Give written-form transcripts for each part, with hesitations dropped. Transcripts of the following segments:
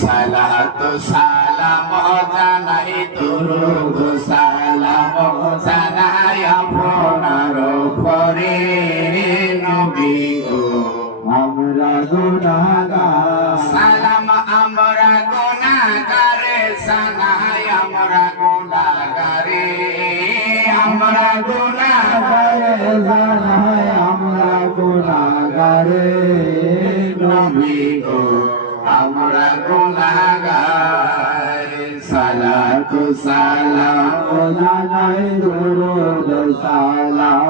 সালাত সালাম জানাই দরুদ সালাম জানাই আপনার উপরে নবী গো আমরা গুনাহগার সালাম আমরা গুনাহগারে জানাই আমরা গুনাহগারে আমরা গুনাহগারে জানাই আমরা গুনাহগারে নবী গো আমরা গুনাহগার সালাত সালাম জানাই দরুদ সালাম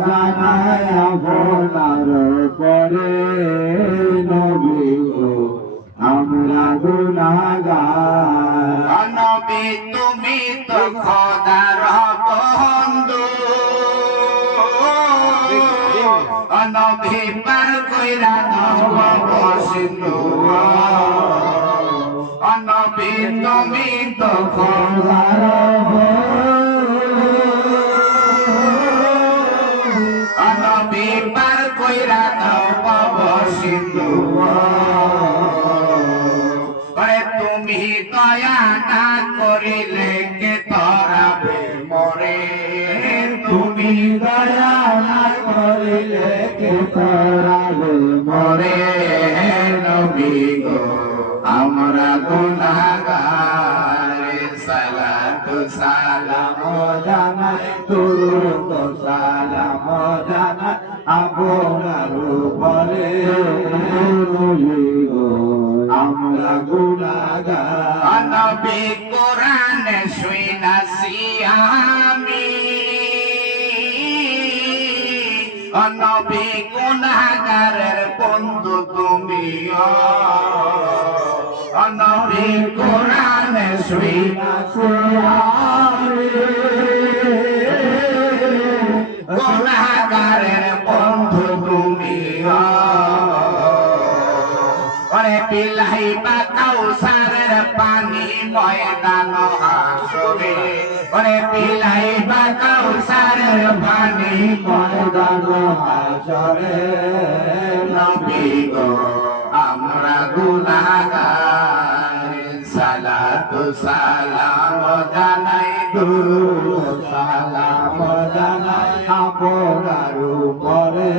জানাই আপনার উপরে নবী গো আমরা গুনাহগার নবী তুমি তো খোদার বন্ধু নবী পার কইরা নব সিন্ধু নবী তুমি তো খোদার নবী পার কইরা নব সিন্ধু তুমি দয়া না করিলে কে তরাবে মরে তুমি দয়া না করিলে কে তরাবে মরে নবী গো আমরা গুনাহগার সালাত সালাম জানাই দরুদ সালাম জানাই আপনার উপরে নবী গো আমরা গুনাহগার নবী কোরআন শুনাছি আমি নবী গুনাহগারের বন্ধু তুমি নবী কোরআন শুনাছি আমি গুনাহগারের বন্ধু তুমি ওরে বিলাই বা কাউসারের পানি ময়দান হাসরে ওরে বিলাই বা কাউসারের পানি ময়দান হাসরে নবী গো আমরা গুনাহগার সালাত সালাম জানাই দরুদ সালাম জানাই আপনার উপরে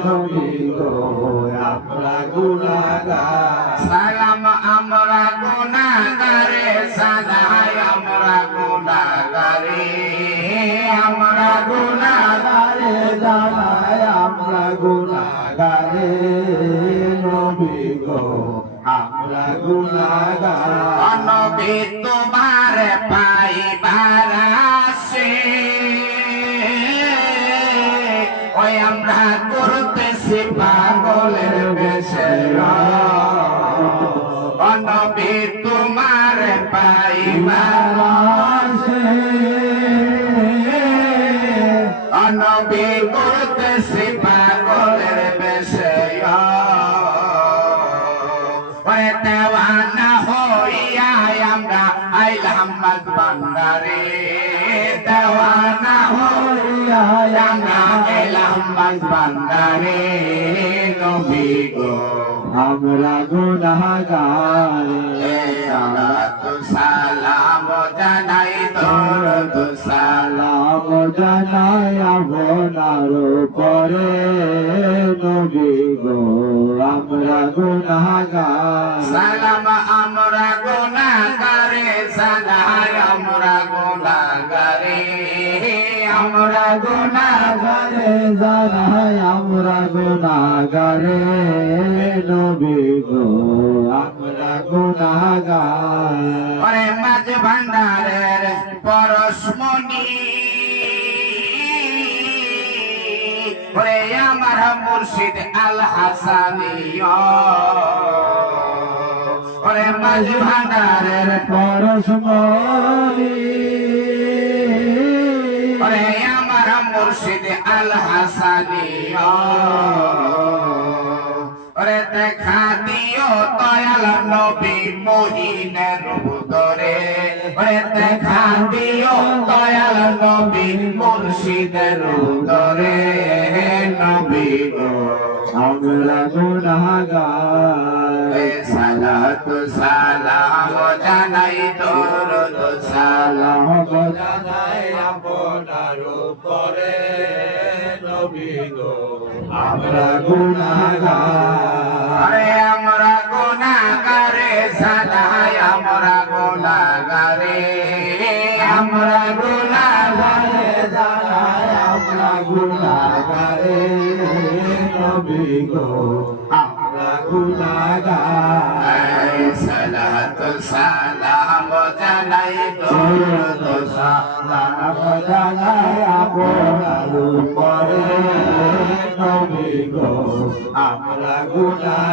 নবী গো আমরা গুনাহগার সালাম আমরা গুনাহগারে সালাই আমরা গুনাহগারে আমরা গুনাহগারে জানাই আমরা গুনাহগারে নবী গো আমরা গুনাহগার নবী তোমার পাইবার আসে ওই আমরা করতেছি পাগলের বেশে নবী তোমার পাইবার আসে নবী করতেছি পাগলের বেশে দেওয়ানা হইয়া আমরা আইলাম মাঝ ভান্ডারে দেওয়ানা হইয়া আমরা এলাম মাঝ ভান্ডারে নবী গো আমরা গুনাহগার সালাত সালাম জানাই দরুদ সালাম সালাম জানাই আপনার উপরে নবী গো আমরা গুনাহগার সালাম আমরা গুনাহগারে সালাই আমরা গুনাহগারে আমরা গুনাহগারে জানাই আমরা গুনাহগারে নবী গো আমরা গুনাহগার ওরে মাঝ ভান্ডারের পরশমণি ওরে আমার মুর্শিদ আল হাসানি ওরে মাঝ ভান্ডারের পরশমণি ওরে আমার মুর্শিদ আল হাসানি ওরে দেখা দিও দয়াল নবী মহিনের উদরে ওরে দেখা দিও দয়াল নবী মুর্শিদের উদরে নবী গো আমরা গুনাহগার সালাতু সালাম জানাই দরুদ সালাম জানাই আপনার উপরে নবী গো আমরা গুনাহগার আরে আমরা গুনাহগারে সালাই আমরা গুনাহগারে আমরা গুনাহগারে জানাই আমরা গুনাহগারে নবী গো আমরা গুনাহগার সালাতু সালাম জানাই দরুদ সালাম জানাই আপনার উপরে নবী গো আমরা গুনাহগার